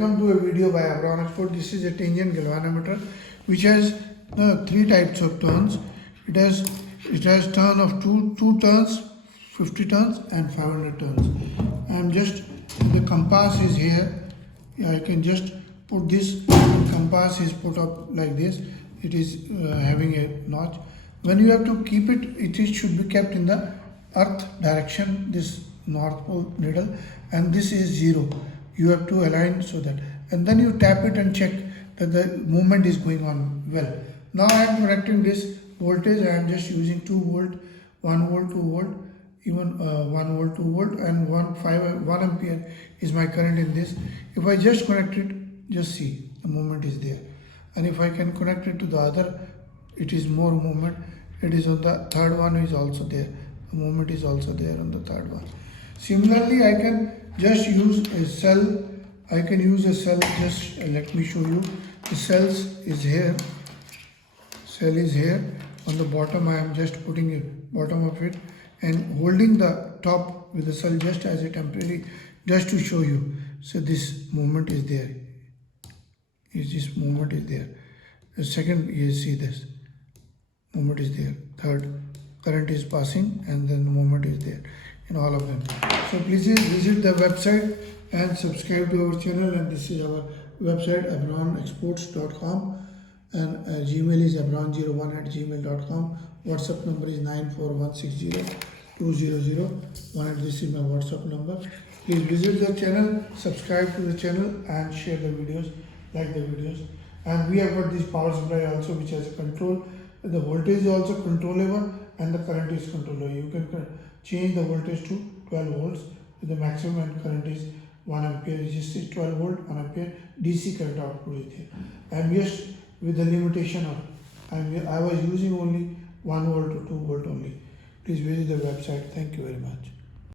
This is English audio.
Welcome to a video by Abron Export. This is a tangent galvanometer which has three types of turns. It has turn of two turns, 50 turns and 500 turns. I'm just the compass is here. I can just put this. Compass is put up like this. It is having a notch. When you have to keep it, it should be kept in the earth direction. This north pole needle, and this is 0. You have to align so that, and then you tap it and check that the movement is going on well. Now I am connecting this voltage. I am just using 2 volt, 1 volt, 2 volt, even 1 volt, 2 volt, and 1 ampere is my current in this. If I just connect it, just see the movement is there. And if I can connect it to the other, it is more movement. It is on the third one is also there. The movement is also there on the third one. Similarly, I can just use a cell. I can use a cell. Just let me show you. The cells is here. Cell is here. On the bottom, I am just putting it bottom of it and holding the top with the cell just as a temporary, just to show you. So this movement is there. This movement is there. The second, you see this movement is there. Third, current is passing, and then the movement is there in all of them. So please visit the website and subscribe to our channel. And this is our website, abronexports.com, and Gmail is abron01@gmail.com. WhatsApp number is 941602001. This is my WhatsApp number. Please visit the channel, subscribe to the channel, and share the videos, like the videos. And we have got this power supply also, which has a control. The voltage is also controllable and the current is controllable. You can change the voltage to 12 volts. The maximum current is 1 ampere. This is 12 volt, 1 ampere DC current output is there. And yes, with the limitation of, I was using only 1 volt to 2 volt only. Please visit the website. Thank you very much.